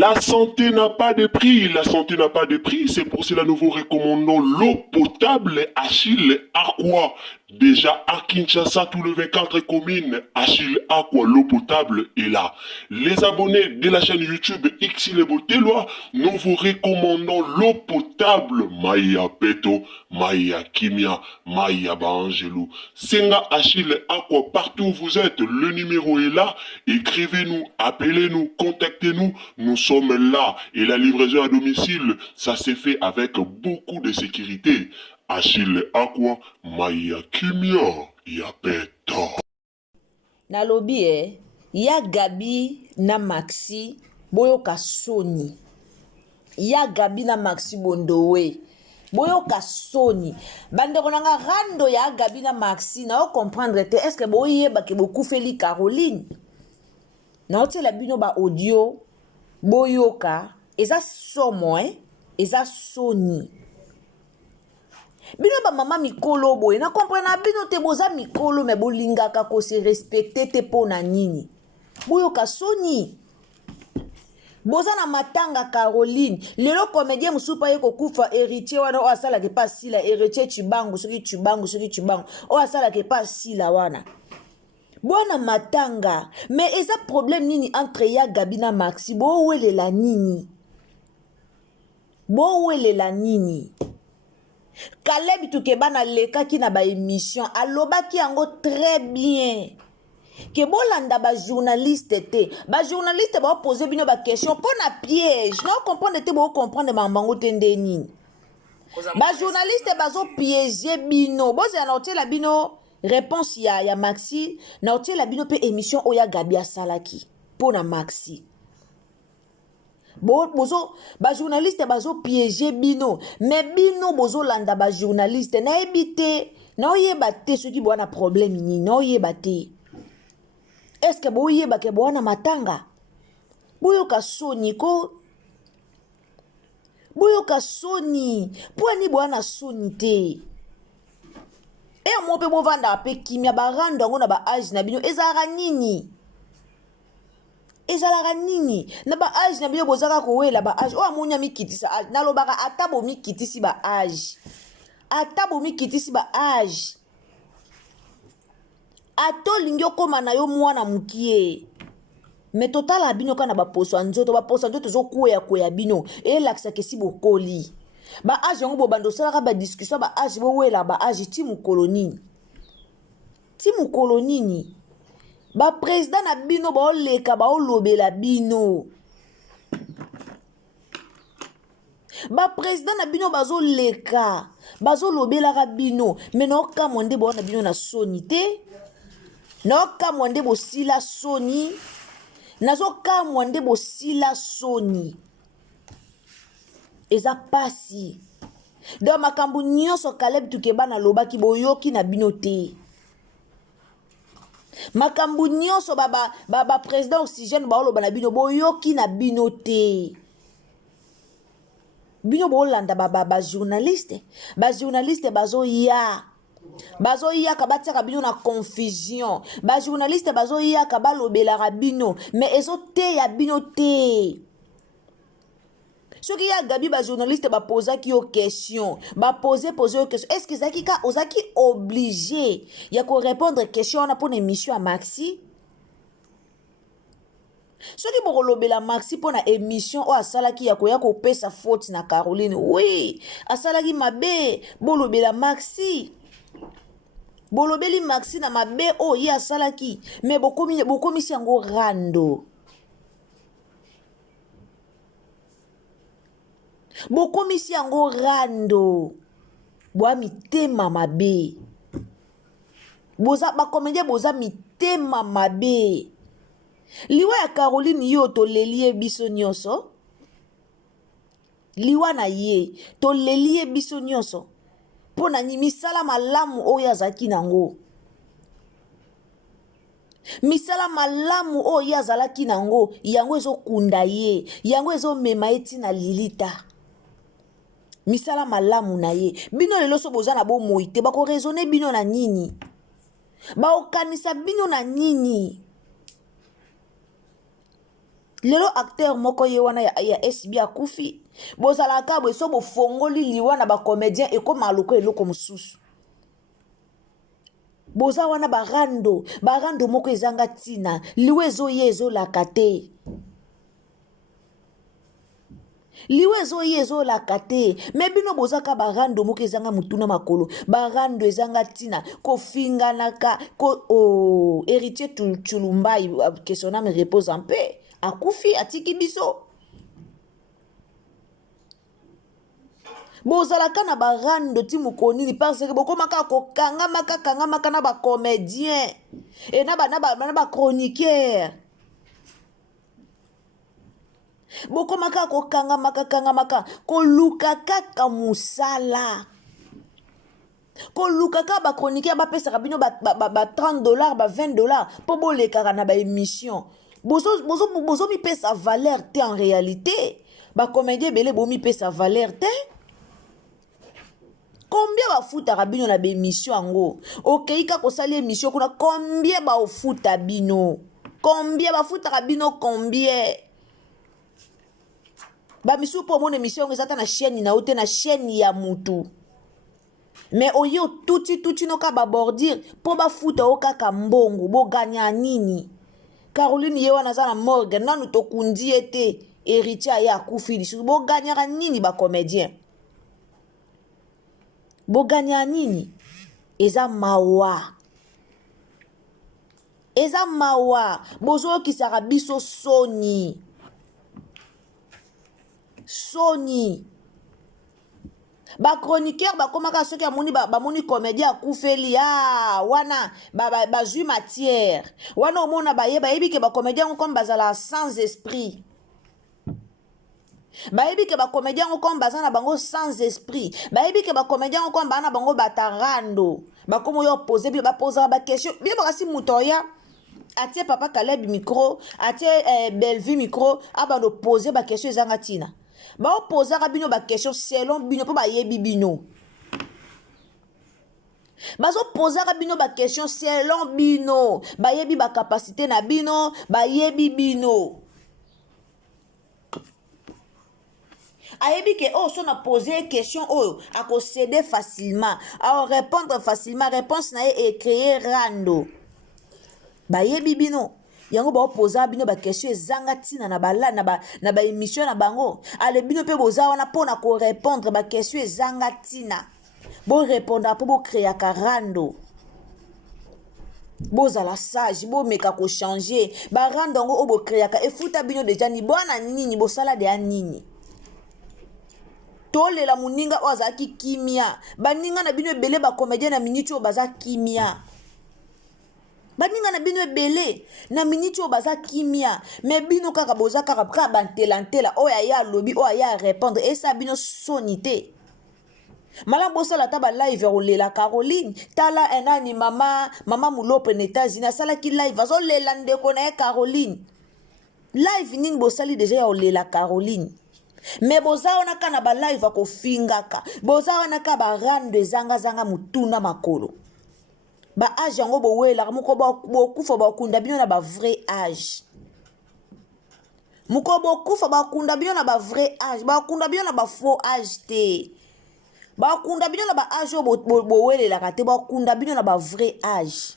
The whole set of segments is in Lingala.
La santé n'a pas de prix, la santé n'a pas de prix, c'est pour cela que nous vous recommandons l'eau potable Achille Aqua. Déjà à Kinshasa, tous les 24 communes, Achille Aqua, l'eau potable est là. Les abonnés de la chaîne YouTube Xile Botelwa, nous vous recommandons l'eau potable Maya Peto, Maya Kimia, Maya Bangelou. Senga Achille Aqua, partout où vous êtes, le numéro est là. Écrivez-nous, appelez-nous, contactez-nous. Nous sommes là. Et la livraison à domicile, ça s'est fait avec beaucoup de sécurité. Achille Aqua, Maya Kimia, Yapeto. Nalobi ya Gabi na Maxi boyoka soni. Ya Gabi na Maxi bondowe boyoka soni. Bandeko nanga rando ya Gabi na Maxi na comprendre te est-ce que boyeba ke bokufeli Caroline. Na otela bino ba audio boyoka eza somo eza soni. Bino ba mama mikolo boye na comprendre bino te boza mikolo me bolingaka ko se respecter te pona nini. Boyoka soni. Boza na matanga Caroline. Lelo comédien musupa yeko kufa héritier wana o asala ke pas sila héritier Chibangu soki Chibangu. O asala ke pas sila wana. Bona matanga. Mais eza problème nini entre ya Gabi na Maxi bo wele la nini. Bo wele la nini. Caleb Tukebana leka ki na ba émission alobaki yango très bien. Que bolanda ba journaliste te. Ba journaliste ba poser bino ba question pour na piège. Non comprendre te bo comprendre mambango tende nini. Ba journaliste bazo piéger bino. Bo za na otela bino réponse ya Maxi na otela bino pe émission oya Gabi asalaki pour na Maxi. Bozo ba journaliste bazo piéger bino mais bino bozo landa ba journaliste na ebité na oyeba te soki bo na problème ni na oyeba te. Est-ce que boyeba ke bo na matanga boyoka soni ko boyoka soni poani bo na soni te e mo pe bo vanda pe kimia barando ngo na ba age na bino ezara nini. Ezalaka nini na ba age na bino bozaka kowela ba age o amunya mikitisa age nalobaka atabo mikitisi ba age atabo mikitisi ba age ato lingyo koma na yo mwana mukie me totala bino kana ba poso nzoto zo koya bino e lakisa kesi bokoli ba age ngo bobando salaka ba discussion ba age bo wela ba age timu kolonini ba président na bino ba oleka ba olobela bino ba président na bino bazo leka bazo lobela ka bino mais no ka monde bo na bino na soni te no ka monde bo sila soni nazo ka monde bo sila soni eza pasi do makambu nyonso Caleb Tukebana lobaki boyoki na bino te. Makambu nyonso baba président oxygène ba oloba na bino boyoki na bino te. Bino bolanda ba journaliste bazo ya kabati ka bino na confusion ba journaliste bazo ya ka balobela ka bino mais ezo te ya bino te. Soki ya Gabi ba journaliste ba posa ki yo question ba poser yo question est-ce que zaki ka ozaki obligé ya ko répondre question na pour émission à Maxi. Soki boko lobela Maxi pour na émission o asalaki ya ko pesa faute na Caroline oui asalaki mabe bolobela Maxi bolobeli Maxi na mabe o ya asalaki mais bokomi yango rando. Bokomisi yango rando boa mitema mabe boza bakomédien boza mitema mabe liwa ya Caroline yo to lelie biso nyonso liwa na ye to lelie biso nyonso pona ni misala malamu oyo azaki nango misala malamu oyo azalaki nango yango ezokunda ye yango ezomema eti na lilita. Misala malamu na ye bino lelo so boza na bomoi te bako raisonner bino na nini ba okanisa bino na nini lelo acteur moko ye wana ya SB akufi bozalaka boye so bofongoli liwa na bacomédien ekoma aloko eloko mosusu boza wana barando moko ezanga ntina liwa ezoye ezolaka te liwe ezoye ezolaka te me bino bozaka barando moko ezanga mutuna makolo barando ezanga ntina kofinganaka héritier Tulumbai que son âme repose en paix akufi atiki biso bozalaka na barando ti mukonini parce que bokomaka kokangamaka na bacomédien e na bachroniqueur bokomaka kokangamaka koluka kaka musala koluka kaka bachroniqueur bapesaka bino ba $30 ba $20 mpo bolekaka na baémission bozomipesa valeur te en réalité bacomédien ebele bomipesa valeur te combien bafutaka bino na baémission yango okeika kosala émission kuna combien baofuta bino combien bafutaka bino combien bamisu mpo omona émission yango eza ta na chaîne na yo te na chaîne ya mutu mais oye otuti noka babordire mpo bafuta yo kaka mbongo boganya nini Caroline ye wana aza na morgue nanu tokundi ye te héritier aye akufi lisusu boganyaka nini bacomédien boganya nini eza mawa bozokisaka biso soni bachroniqueur bakomaka soki bamoni comédien akufeli wana bazwi matière wana omona bayebi ke bacomédien yango comme bazala sans esprit bayebi ke bacomédien yango comme baza na bango sans esprit bayebi ke bacomédien yango comme baa na bango batarando bakomo yo pose bi bapozaka baquestion bien bakasi moto oya atie papa Caleb micro atie Bellevue micro abando pose baquestion ezanga ntina baopozaka bino baquestion selon bino mpo bayebi bino bazopozaka bino baquestion selon bino bayebi bacapacité na bino bayebi bino ayebi ke so na poser question oyo akocéder facilement répondre facilement réponse na ye écrire rando bayebi bino yango baopoza bino baquestion ezanga ntina na baémission na bango ale bino mpe boza wana mpona korépondre baquestion ezanga ntina borépondra mpo bocréaka rando bozala sage bomeka kochange barando yango oyo bocréaka efuta bino deja ni bwana nini bosala deya nini tolela moninga oyo azalaki kimia baninga na bino ebele bacomédien na miniti oyo baza kimia baninga na bino ebele na miniti oyo baza kimia me bino kaka boza kaka bantelantela oyo aya alobi oyo aya répondre esa bino soni te malamu bosala ta balive ya kolela Caroline tala enani mama mulope na États-Unis asalaki live azolela ndeko na ye Caroline live nini bosali deja ya kolela Caroline me boza wana ka na balive akofingaka boza wana ka barando ezangazanga mutuna makolo baage yango bowelaka moko bokufa bakunda bino na bavrai age moko bokufa bakunda bino na bavrai age bakunda bino na bafaux age te bakunda bino na baage oyo bowelelaka te bakunda bino na bavrai age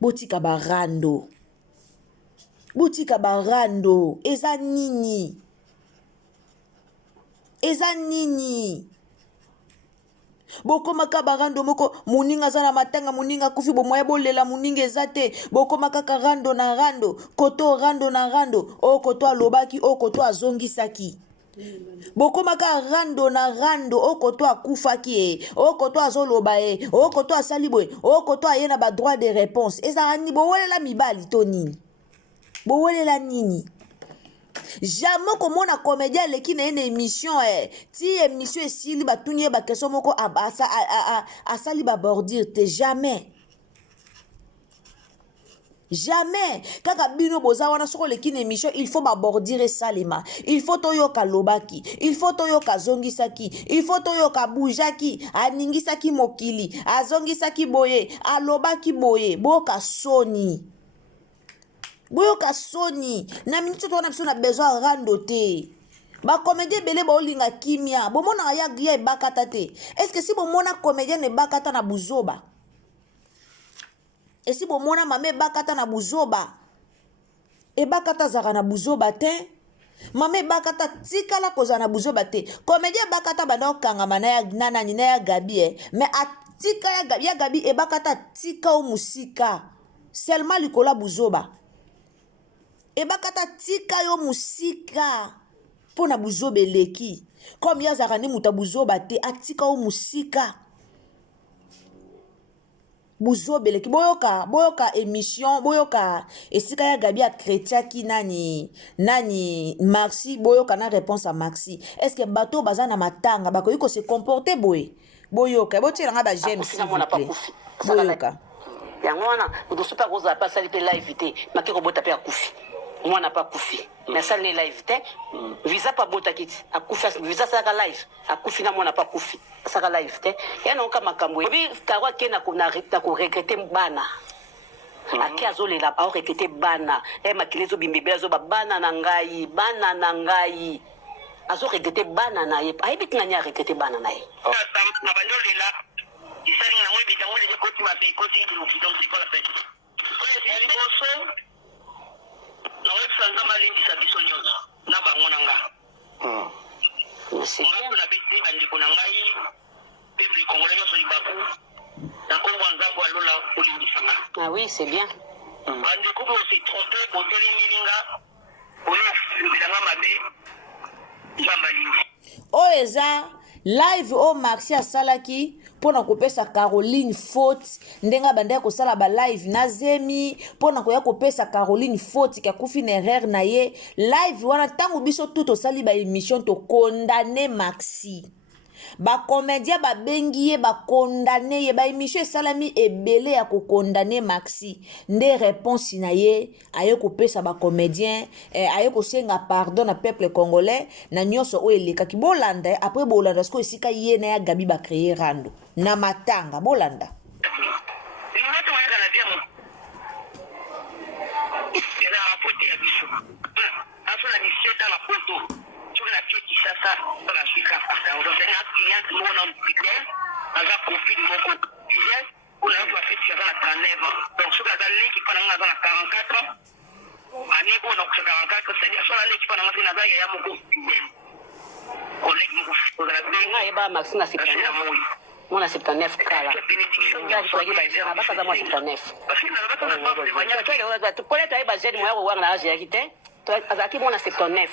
botika barando eza nini bokomaka barando moko moninga aza na matanga moninga akufi bomoya bolela moninga eza te bokomaka kaka rando na rando koto rando na rando oyo koto alobaki oyo koto azongisaki bokomaka rando na rando oyo koto akufaki oyo koto azoloba oyo koto asali boye oyo koto aye na badroit de réponse ezala nini bowelela mibali to nini bowelela nini jamais komona comédien aleki na ye na émission ti émission esili batuni ye bakestion moko asali babordire te jamais kaka bino boza wana soko leki na émission il faut babordire esalema il faut toyoka lobaki il faut toyoka azongisaki il faut toyoka bujaki aningisaki mokili azongisaki boye alobaki boye boka soni boyoka soni na minute to na biso na besoin rando te bacomédien ebele baolinga kimia bomonaka ya ebakata te estce si bomona comédien ebakata na buzoba esi bomona mama ebakata na buzoba ebakata azaka na buzoba te mama ebakata tikala kozala na buzoba te comédien ebakata banda okangama na nani na ya gabi mais atika ya gabi ebakata tika o musika seulement likola buzoba ebakata tika yo musika pona buzoba eleki comme ya azaka nde muta buzoba te atika o musika buzoba eleki boyoka émission boyoka esika ya gabi akretiaki nani Maxi boyoka na réponse à Maxi est-ce que bato baza na matanga bakoki ko se comporter boyoka botielanga ba j'aime s'il vous plaît boyoka yango wana otosupa kozala mpe asali mpe live te maki kobota mpe akufi mwana mpe akufi me asali ne live te visa mpe abotaki ti akufi visa asalaka live akufi na mwana mpe akufi asalaka live te ya naoka makambo obi karo ake na koregrete bana ake azolela aoregrete bana makili ezobimba ebele azoba bana na ngai azoregrete bana na ye ayebi ti ngani aregrete bana na ye isali na mwe bitango le koti ma be koti ndu donc c'est quoi la fête ya liboso na wewe sanga malindi sa biso nyozo na bango na nga c'est bien na biti bandi kuna ngai peuple congolais nyoso libaku na kongo nzambo alola olindi sanga ah oui c'est bien bandi ko se tromper boteli mininga oyo bilanga mabe jambalindi oyo eza live o Maxi asalaki mpona kopesa Caroline faute ndenge bandaki kosala ba live na zemi mpona koya kopesa Caroline faute kakufi na erreur na ye live wana ntango biso tu tosali ba émission tokondane Maxi bacomédien babengi ye bakondane ye baémission esalami ebele ya kokondane Maxi nde réponse na ye aye kopesa bacomédien aye kosenga pardon na peuple congolais na nyonso oyo elekaki bolanda après bolanda siko esika ye na ya gabi bacreye rando na matanga bolanda na pieti sasa na shika pasta on donne un client qui mon nom client avec profit de mon client on a fait ça à 39 ans donc ce gars là qui pendant à 44 ans année bon donc 44 c'est ça là qui pendant à ya mon client collègue mon nga yeba Maxi na 79 mwana 79 kala nga kwagi ba jera baka za mwa 79 tukole taye ba jeri mwa wanga na age yakite to azaki mwana 79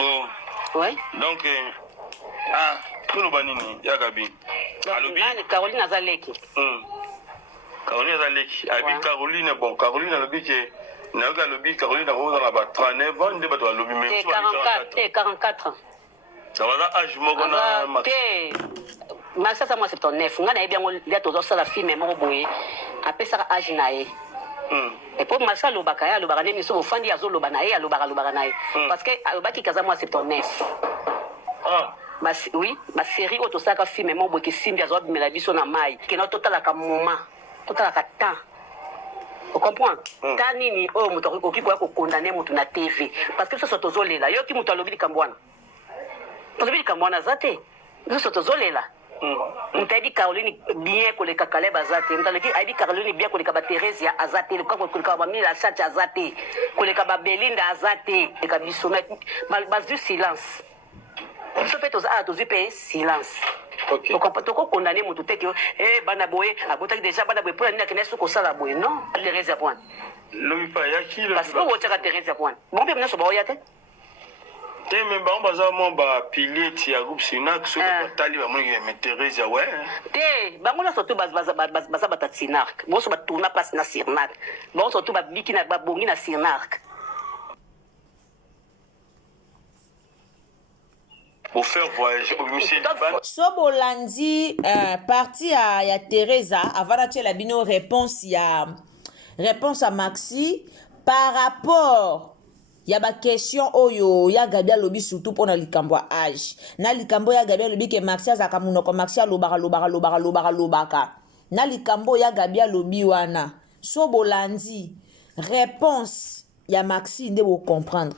Oh. Oui. Donc, tout le banini, Yagabi. Caroline Azaleki. Caroline Azaleki. Abi Caroline, bon, Caroline a lobby qui est. Naga lobby, Caroline a dans la 39 ans, débat à lobby, mais 44. Ça va là, âge, moi, on a Max. Mais ça, moi, c'est ton neuf. On a bien, il y a toujours ça, la fille, mais mon boy. Après ça, âge naé. Et pour moi ça lobaka lobaka nemi so fandi azo lobana ye lobaka nae parce que alobaki kaza moi c'est ton neuf oui ma série auto saka film mon boki simbi azo bimela biso na mai ke na totala ka moment totala ka temps vous comprenez tani ni o muto oki ko condamner mutu na TV parce que ça soto zolela yo ki muto alobi kambwana zate ça soto zolela mutaidi Caroline bien koleka Caleb azate mtaleki aidi Caroline bien koleka ba Teresia azate le kako koleka ba Mila Chacha azate koleka ba Belinda azate koleka bisomet bas du silence ce fait aux payer silence OK on peut ko condamner mutu teke bana boye abotaki déjà bana boye pour nina keneso ko sala boye non Teresia point lobi pa yaki le parce que vous teka Teresia point bon bien na so ba oyate mais on baza mon ba pilier ti ya groupe Sinac so ba tali ba moni me Teresa ouais te bango na surtout bas bata Sinac bon so ba tourna place na Sinac bon surtout ba biki na ba bongi na Sinac pour faire voyager pour monsieur Liban so bolandi partie ya Teresa avana tela bino réponse à Maxi par rapport ya ba question oyo ya Gabi alobi surtout pona likambo âge na likambo ya Gabi alobi ke Maxi azaka munoko Maxi lobaka na likambo ya Gabi alobi wana so bolandi réponse ya Maxi nde bo comprendre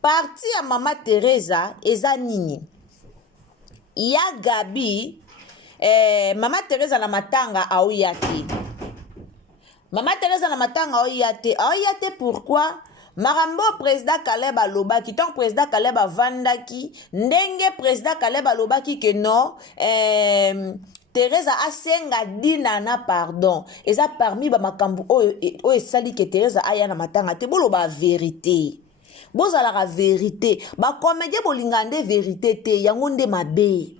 parti ya mama Teresa eza nini ya Gabi mama Teresa na matanga aoya te mama Teresa na matanga aoya te pourquoi marambo président Caleb alobaki tant président Caleb avandaki ndenge président Caleb alobaki que non Teresa asenga dina na pardon eza parmi ba makambu oyo esali que Teresa aya na matanga te boloba vérité bozala la vérité ba comédie bolinga nde vérité te yango nde mabe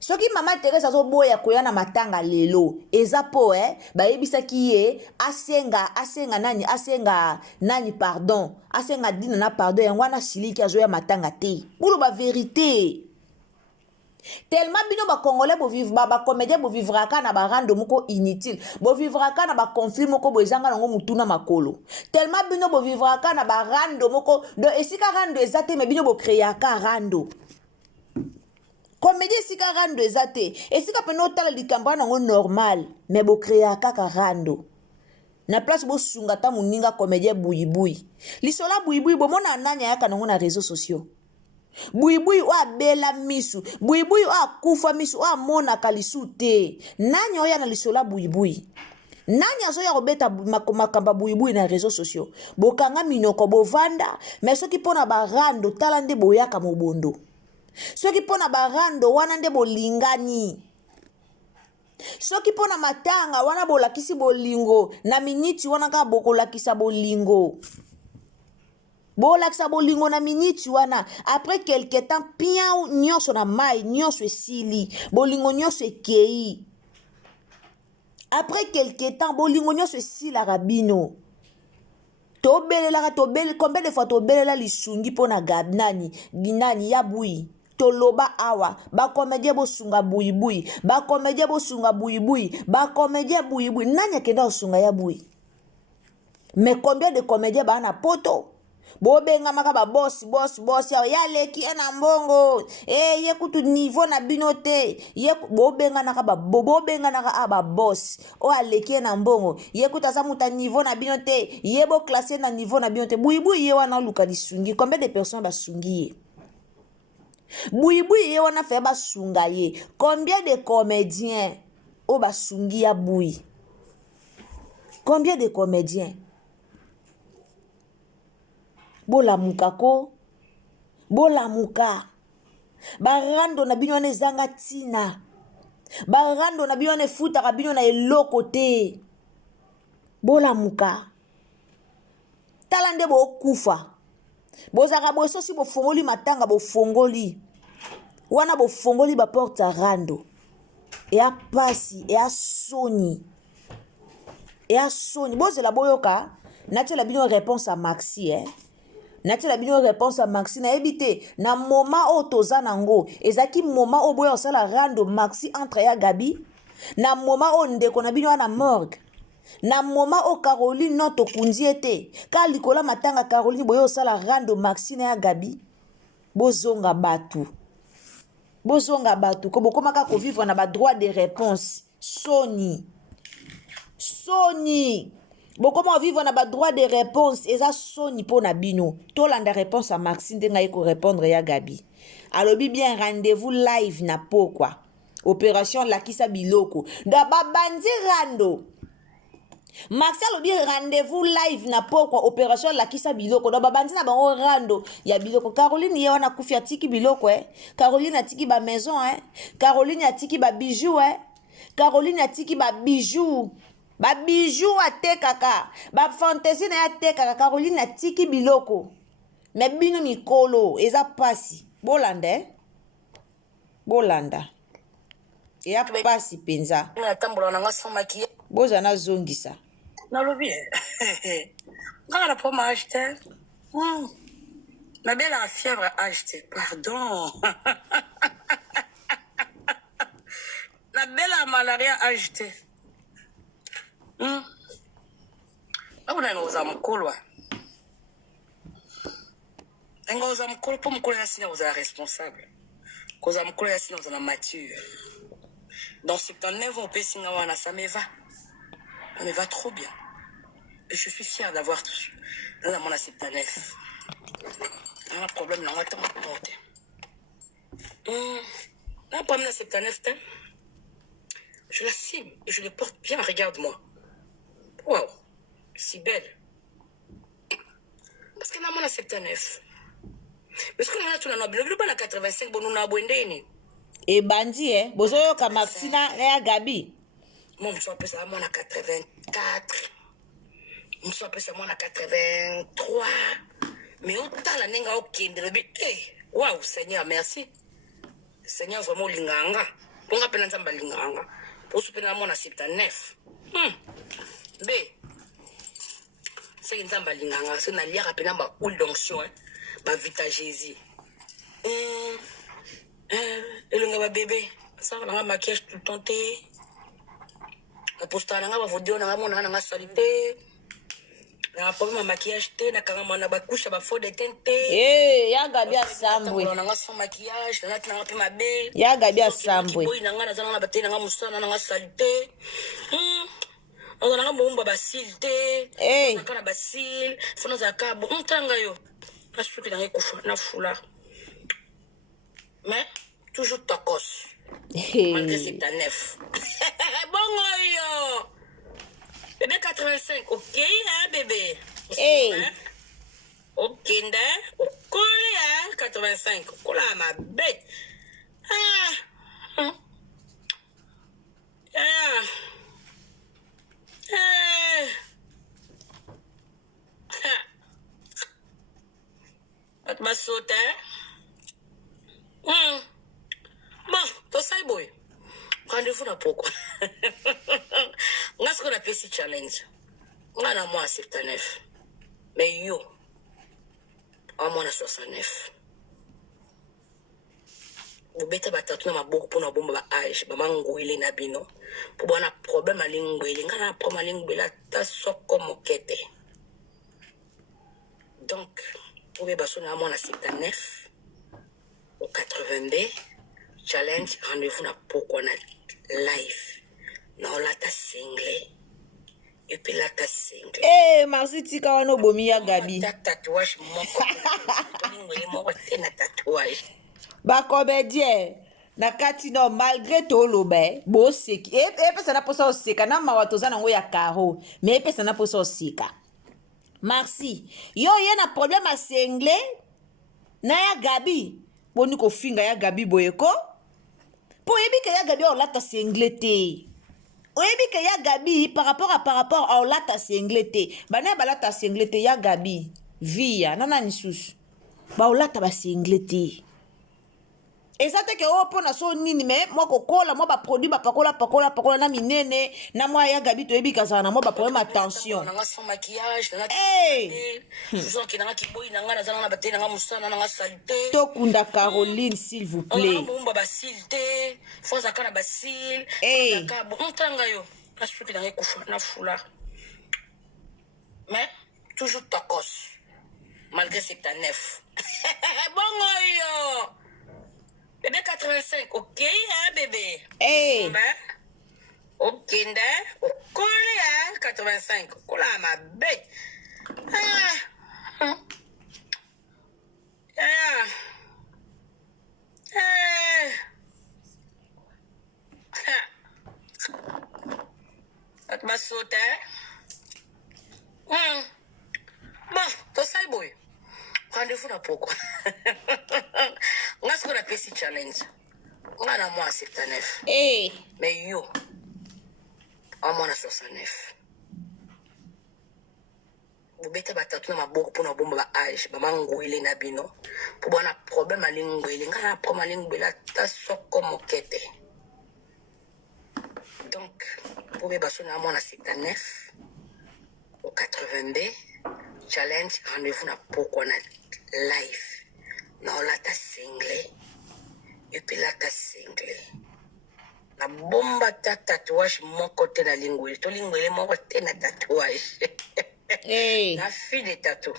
soki mama Teresa zo boya koya na matanga lelo eza po bayebisaki ye asenga nani pardon asenga dina na pardon yango wana siliki azoya matanga te boloba vérité tellement bino ba congolais bo vivre ba comédien bo vivre ka na ba rando moko inutile bo vivre ka na ba conflit moko bo ezanga nango mutuna makolo tellement bino bo vivre ka na ba rando moko do esika rando ezate me bino bo créer ka rando comédien esika rando ezate esika peno tala likambo nango normal mais bo créer ka rando na place bo sunga ta muninga comédien buyibui lisola buyibui bo mona nanya yaka nango na réseaux sociaux buibui wa bela misu buibui wa kufa misu wa mona kalisu te nani oya na lisola buibui nani azoya kobeta makamba buibui na réseaux sociaux bokanga minoko bovanda mais soki pona barando tala nde boyaka mobondo soki pona barando wana nde bolingani soki pona matanga wana bolakisi bolingo na miniti wana ka bokolakisa bolingo bolakisa bolingo na minute wana après quelque temps pian nyonso na mai nyonso esili bolingo nyonso ekei après quelque temps bolingo nyonso esilaka bino tobelelaka combien de fois tobelela lisungi mpona nani ya bui toloba awa bakomedie bosunga buibui bakomedie bosunga buibui bakomedie buibui nani akenda kosunga ya bui mais combien de comédiens bana poto bobenga maka ba boss ya leki na mbongo ye kutu niveau na bino te ye bobenga naka ba boss o aleki na mbongo ye kutu asa muta niveau na bino te ye bo classer na niveau na bino te buibui ye wana luka lisungi combien de personnes basungi ye buibui ye wana fe basunga ye combien de comédiens o basungi ya bui combien de comédiens bolamuka ko bolamuka barando na bino ne zanga tina barando na bino ne futaka bino na eloko te bolamuka tala nde bokufa bozaka bososi bofongoli matanga bofongoli wana bofongoli baporte rando eya pasi eya soni bozela boyoka natela bino réponse à Maxi natela bino réponse à Maxi na ebite na moment o toza nango ezaki moment o boya osala rando Maxi entre ya Gabi na moment o ndeko na bino na morgue na moment o Caroline noto kundi ete ka likola matanga Caroline boya osala rando Maxi na ya Gabi bozonga batu ko bokomaka ko vivre na ba droit de réponse soni bokoma vivre na ba droit de réponse eza soni pona bino tolanda réponse à Maxi ndenga ko répondre ya Gabi alobi bien rendez-vous live na pokwa opération lakisa biloko da babandi rando Maxi alobi rendez-vous live na pokwa opération lakisa biloko da babandi na bango rando ya biloko Caroline ye wana kufi atiki biloko Caroline atiki ba maison Caroline atiki ba bijoux Caroline atiki ba bijoux atekaka ba fantaisie na atekaka Caroline atiki biloko me bino mikolo eza pasi bolanda eya pasi penza natambola nanga sans maquillage boza nazongisa nalobi ngaka na poma acheter ma belle a fièvre acheter pardon la belle a malaria acheter abona ngoza mkolwa ngoza mkolwa po mkolwa yasina oza responsable koza mkolwa yasina oza mature dans ce temps 9 ans pesinga wana ça me va trop bien je suis fier d'avoir dans mon 79. Un problème dans votre monter. Un problème dans 79, je l'assume et je le porte bien, regarde-moi. Waouh, si belle. Parce que dans mon 79. Mais ce qu'on a tout dans le 85, bon, nous avons abondé. Et bandi, bozoyo ka Maxina ya Gabi. Moi, je suis appelé ça, moi, en 84. Je suis appelé ça, moi, en 83. Mais autant la nenga au kinde, waouh, Seigneur, merci. Seigneur, vraiment, linganga. Pour nga pena nzamba linganga. Pour soutenir moi, en 79. B. C'est nzamba linganga. C'est na liya rapena ba oul d'onction, ba vita Jésus. Elonga ba bébé. Ça, on a un maquillage tout le temps. La posta nanga ba vodio nanga mona nanga salité. Na problème ma maquillage té na kanga mona ba couche ba faux de teinte. Ya Gabi asambwe. Nanga sans maquillage, nanga pe ma bé. Ya Gabi asambwe. Boy nanga na zana na baté nanga musana nanga salité. On nanga bomba ba silté. Nanga na ba sil, fona za ka bon tanga yo. Parce que nanga kufa na fula. Mais toujours tacos. Malgré 79. Bon yo. Bébé 85, ok, hein, bébé? Ok, ok, 85. Cola ma bête. Ma saute, bon, toi ça boy. Rendez-vous na pourquoi? On a ce qu'on appelle ce challenge. On a moi à 79. Mais yo, on a 69. Vous bêtez batatu na maboko pour na bomba ba âge, ba mangouile na bino. Pour bon un problème à lingouile, ngana problème à lingouile ta soko mokete. Donc, pour les bassons à moi à 79 au 82 challenge rendez-vous na pourquoi na live. Non la ta single. Et puis la ta single. Merci tika wano bomi ya Gabi. Ta tatouage moko. Lingouile moko te na tatouage. Bakobedie na kati no malgré to lobe bo seki pesa na posa oseka na mawatoza nango ya karo mais pesa na posa oseka. Merci yo ye na problème a sengle na ya Gabi boni ko finga ya Gabi boyeko po yebi ke ya Gabi olata sengle te oyebi ke ya Gabi par rapport à olata sengle te bana balata sengle te ya Gabi via nana nisusu ba olata ba sengle te. Et ça te que oh pour na so nini mais moi kokola moi ba produit ba pakola na minene na moi ya Gabi to ebi kaza na moi ba problème attention. Nanga sans maquillage, nanga je sens que nanga kiboy nanga na zana na baté nanga musana nanga salité. To kunda Caroline s'il vous plaît. On bomba ba silté, faut ça kana ba sil, ka bon tanga yo. Parce que nanga kufa na fula. Mais toujours tacos. Malgré 79. Bon yo. Bébé 85, ok, hein, bébé? Ok, ok, 85. Cola ma bête. Ma saute, bon, toi ça boy. Rendez-vous na pourquoi? On a ce qu'on appelle ce challenge. On a moi à 79. Mais yo, on a 69. Vous bêtez batatu na maboko pour na bomba ba âge, ba mangouile na bino. Pour bon un problème à lingouile, ngana problème à lingouile ta soko mokete. Donc, pour mes bassons à moi à 79 au 82 challenge rendez-vous na pourquoi na live. Non la ta single. Et puis la ta single. La bomba ta tatouage mon côté na lingouille. To lingouille mon côté na tatouage. La fille de tatou.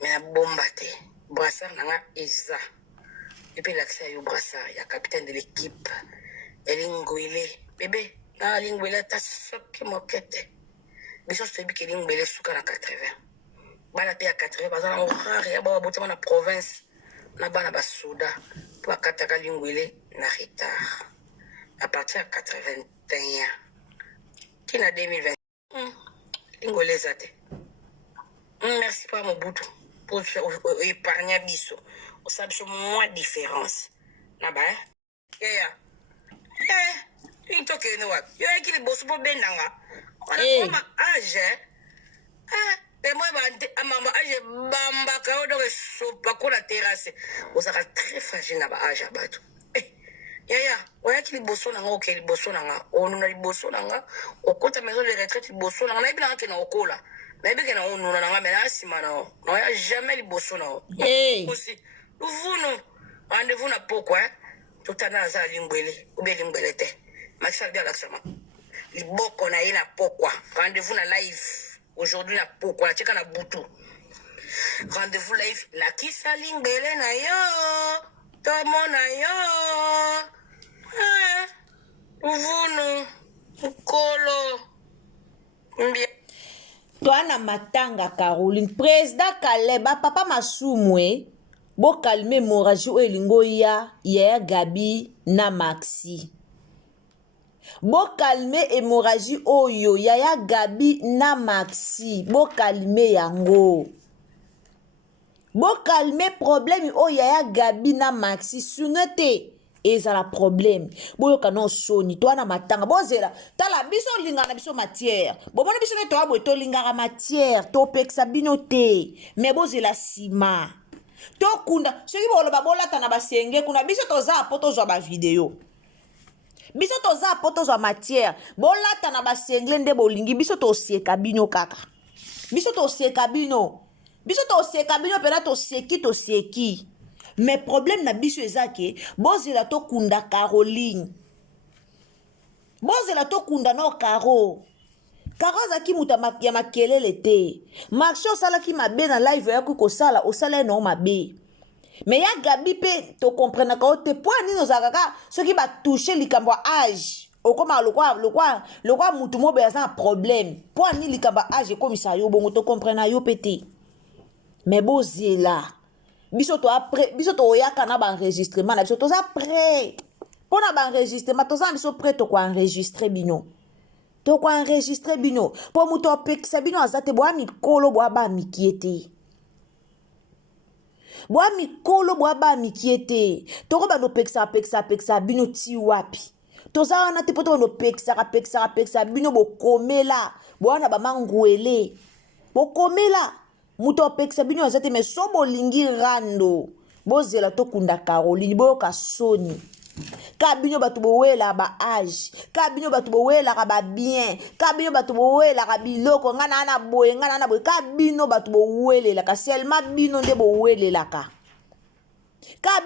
Mais la bomba te. Brassard nanga Isa. Et puis l'accès au brassard. Il y a capitaine de l'équipe. Et lingouille. Bébé. Na lingouille ta soke moquette. biso toyebi ke lingbele suka na 80 bana pe ya 80 baza na orare ya bawa botama na province na bana basoda mpo bakataka lingwele na retard à partir ya 81 kina 2020 lingwele eza te. Merci pas Mobutu pour épargner biso osala biso moins différence na ba yaya intokene wapi yo yeki liboso mpo bendanga wana age moi amamba age bambaka o donc esopa kola terrasse ozalaka très fragile na baage ya bato yaya oyaki liboso nanga oke liboso nanga onuna liboso nanga okota maison de retraite liboso nanga nayebi nanga kena okola nayebi kena onuna nanga me na nsima nao naoya jamais liboso nao osi luvunu rendez-vous na pokwa totana aza lingwele ube lingwele te makisa bia laksama liboko na ye na pokwa rendez-vous na live aujourd'hui na pokwa na cheka na butu rendez-vous live lakisa lingwele na yo tomo na yo luvunu nkolo mbia Toana Matanga Caroline président Kaleba papa Masumwe bo calmer hémorragie o elingo ya Gabi na Maxi bo calmer hémorragie oyo ya Gabi na Maxi bo calmer yango bo calmer problème oyo ya Gabi na Maxi sunete ezala problème boyoka no soni toana matanga bozela tala biso lingana biso matière bomona biso ne toa boto lingara matière to peksa bino te mais bozela sima to kunda soki boloba bolata na basenge kuna biso toza poto zwa ba video biso toza poto zwa matière bolata na basenge nde bolingi biso tosieka bino kaka biso tosieka bino pena tosieki mais problème na biso ezake bozela to kunda Caroline bozela to kunda no Caro zaki muta ya makelele te marché osalaki mabe na live ya kosala osala no mabe mais ya Gabi pe to comprendre ka te point nino zakaka soki ba toucher likambo âge okoma lokwa mutu mobe ya za problème point ni likambo âge komisa yo bongo to comprendre yo pété mais bozela biso to après biso to yaka na ba enregistrement na biso to za prêt pona ba enregistrement to za biso prêt to ko enregistrer bino po muto pekisa bino azate bwa mikolo bwa ba mikiete toko bando pekisa bino ti wapi toza wana te poto bando pekisa bino bokomela bwana bamangwele bokomela muto pekisa bino azate me so bolingi rando bozela tokunda Caroline boyoka soni ka bino batu bowela ba age ka bino batu bowela ka ba bien ka bino batu bowela ka biloko ngana na boye ka bino batu bowelela ka seulement bino nde bowelela ka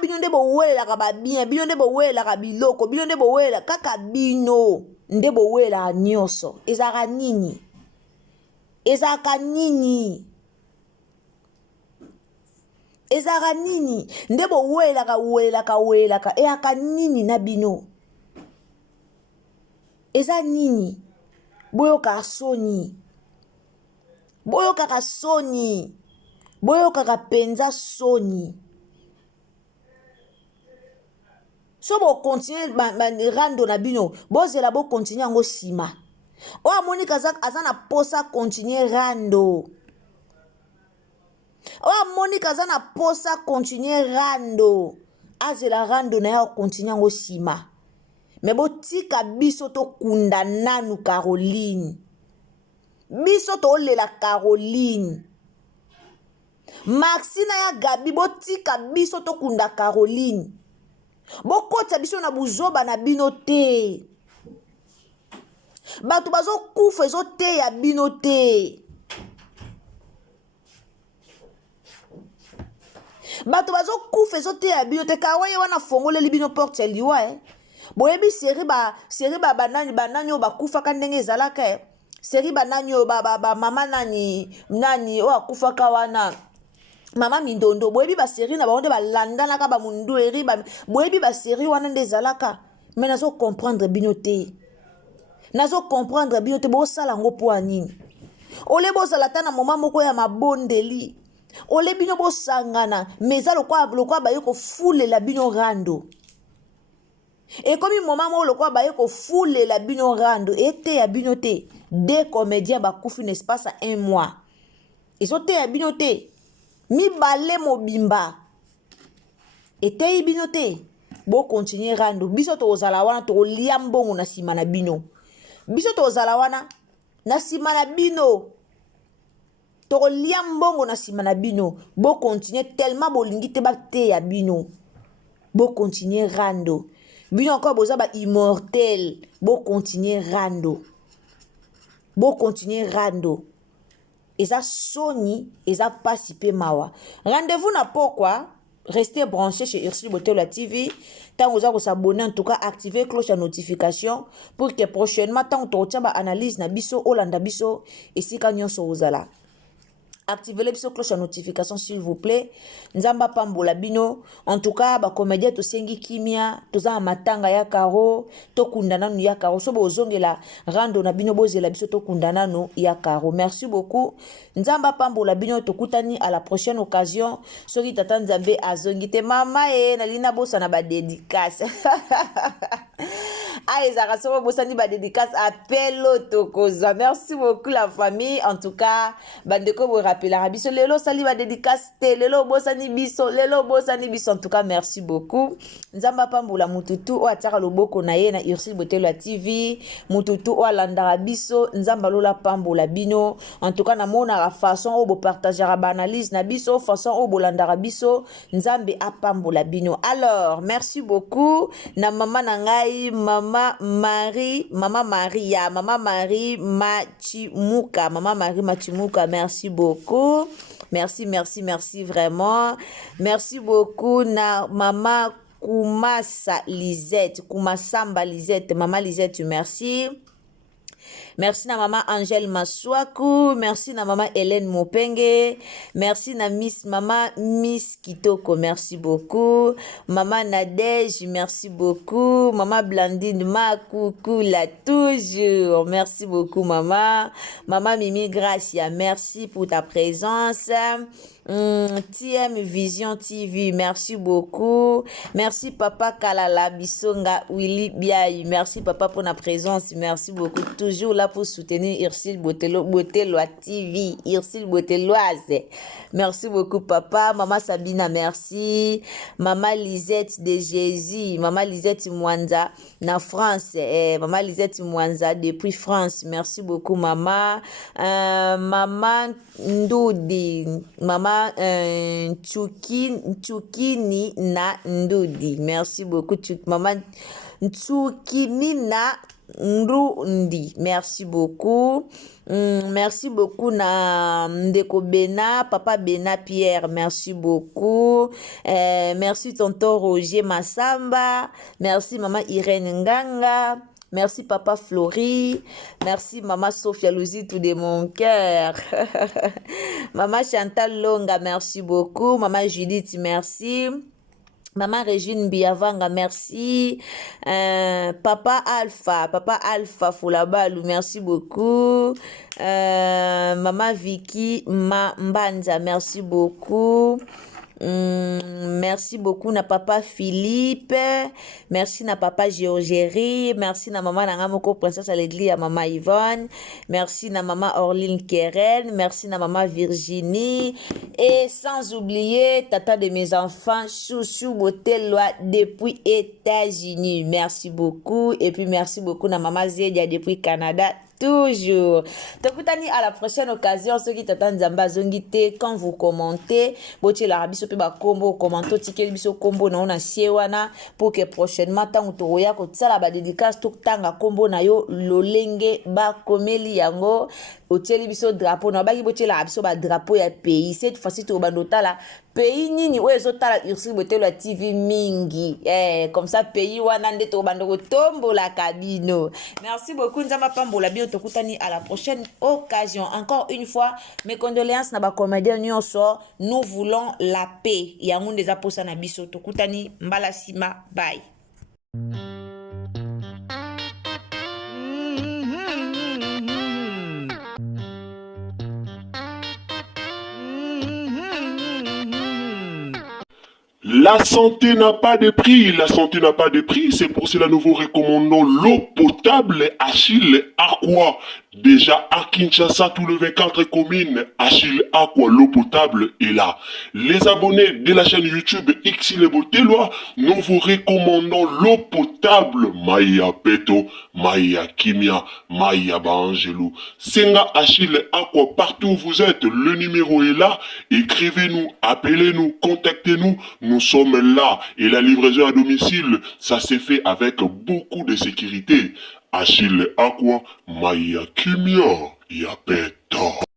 bino nde bowela ka ba bien bino nde bowela ka biloko bino nde bowela kaka bino nde bowela nyoso ezaka nini nde bowelaka eyaka nini na bino eza nini boyokaka soni boyokaka penza soni so bokontinue rando na bino bozela bokontinue yango nsima oyo amonika aza na posa continue rando azela rando na ya continue yango nsima me botika biso tokunda nanu Caroline biso tolela Caroline Maxi na ya Gabi botika biso tokunda Caroline bokota biso na buzoba na bino te bato bazokufa ezoteya bino te bato bazokufa ezoteya bino te kawaye wana fongoleli bino porte ya liwa boyebi seri banani oyo bakufaka ndenge ezalaka seri banani oyo mama nani oyo akufaka wana mama mindondo boyebi baseri na bango nde balandanaka bamundu eri boyebi baseri wana nde ezalaka me nazo comprendre bino te bosala yango mpo ya nini ole bozala ta na moma moko ya mabondeli ole bino bosangana mais eza lokwa baye kofulela bino rando ekomi moma moko lokwa baye kofulela bino rando ete ya bino te deux comédiens bakufi n'espace à 1 mois ezote ya bino te mibale mobimba eteyi bino te bo continuer rando biso tozala wana tokolia mbongo na nsima na bino biso tozala wana na nsima na bino tokolia mbongo na nsima na bino bo continuer tellement bolingi te bateya bino bo continuer rando bino encore boza ba immortel bo continuer rando eza soni eza pasi pe mawa rendez-vous na pokwa. Restez branchés chez Ursule Botello TV. Tant que vous abonnez, en tout cas, activez cloche de notification pour que prochainement, tant que vous avez analyse na biso, Olanda biso, ici quand vous ozala. Activez les cloche de notification s'il vous plaît. Nzamba pambola bino. En tout cas, ba comédien to sengi kimia, to za matanga ya karo, to kundana nu ya karo. So bozonge la rando na bino bozela biso to kundana nu ya karo. Merci beaucoup. Nzamba pambola bino to kutani à la prochaine occasion. Soki tata nzambe azongi te mama na lina bosa na ba dédicace. Allez, Zara, bosani ba dédicace appel tokoza. Merci beaucoup la famille. En tout cas, bandeko vous rappelera biso lelo sali ba dédicace te lelo bosani biso en tout cas merci beaucoup. Nzamba pambula mututu o ataka loboko na ye na Ursule Botello TV mututu o alandara biso nzamba lola pambula bino. En tout cas na mona la façon o bo partagera ba analyse na biso façon o bolandara biso nzambe apambula bino. Alors, merci beaucoup na mama na ngai Mama Marie Machimuka, merci beaucoup. Merci vraiment. Merci beaucoup na Mama Kumasamba Lisette, Mama Lisette, merci. Merci na Mama Angèle Maswaku, merci na Mama Hélène Mopenge, merci na Mama Miss Kitoko, merci beaucoup. Mama Nadège, merci beaucoup. Mama Blandine Makoukou, là toujours, merci beaucoup Mama. Mama Mimi Gracia, merci pour ta présence. TM Vision TV, merci beaucoup. Merci Papa Kalala Bisonga Willy Biaï, merci Papa pour la présence, merci beaucoup. Toujours là pour soutenir Ursule Botello TV, Ursule Botelloise. Merci beaucoup Papa. Maman Sabina, merci. Maman Lisette de Jésus, Maman Lisette Mwanza na France, Maman Lisette Mwanza depuis France, merci beaucoup Maman. Maman Ndoudi, Maman Tchoukini na Ndoudi, merci beaucoup Maman Tchoukini na Ndoudi, merci beaucoup. Merci beaucoup na Ndeko Bena, Papa Bena Pierre, merci beaucoup. Merci Tonton Roger Massamba, merci Maman Irène Nganga. Merci Papa Flori, merci Maman Sophia Louzi tout de mon cœur. Maman Chantal Longa, merci beaucoup. Maman Judith, merci. Maman Régine Biavanga, merci. Papa Alpha Foulabalou, merci beaucoup. Maman Vicky Mbanza, merci beaucoup. Merci beaucoup na Papa Philippe, merci na Papa Géorgéry, merci na Maman Nangamoko Princesse à l'église à Maman Yvonne, merci na Maman Orline Keren, merci na Maman Virginie et sans oublier Tata de mes enfants Chouchou Botello depuis États-Unis, merci beaucoup et puis merci beaucoup na Maman Zedia depuis Canada. Toujours. Tokutani à la prochaine occasion. Ceux qui t'attendent Zamba Zongite, quand vous commentez, botier la rabiso pe ba combo, commento ticket biso combo na ona siewana pour que prochainement tant utoroya ko tsala ba dédicace tout tanga combo na yo lolenge ba komeli yango otieli biso drapeau na baki botier la rabiso ba drapeau ya pays. Cette fois-ci to bandota la pays nini oyo tala Ursule Botello TV mingi comme ça pays wana nde to bandoko tombo la cabino. Merci beaucoup nzamba pambola bio tokutani à la prochaine occasion. Encore une fois mes condoléances na ba comédien nyonso, nous voulons la paix ya ngunde za posa na biso tokutani mbala sima bye. La santé n'a pas de prix, la santé n'a pas de prix, c'est pour cela nous vous recommandons l'eau potable Achille Aqua. Déjà à Kinshasa, tout le 24 communes, Achille Aqua, l'eau potable est là. Les abonnés de la chaîne YouTube Xilebo Teloa, nous vous recommandons l'eau potable Maya Peto, Maya Kimia, Maya Bangelou. Senga Achille Aqua, partout où vous êtes, le numéro est là. Écrivez-nous, appelez-nous, contactez-nous. Nous sommes là et la livraison à domicile, ça s'est fait avec beaucoup de sécurité. Achille Aqua, Maya Kimia, Yapeto.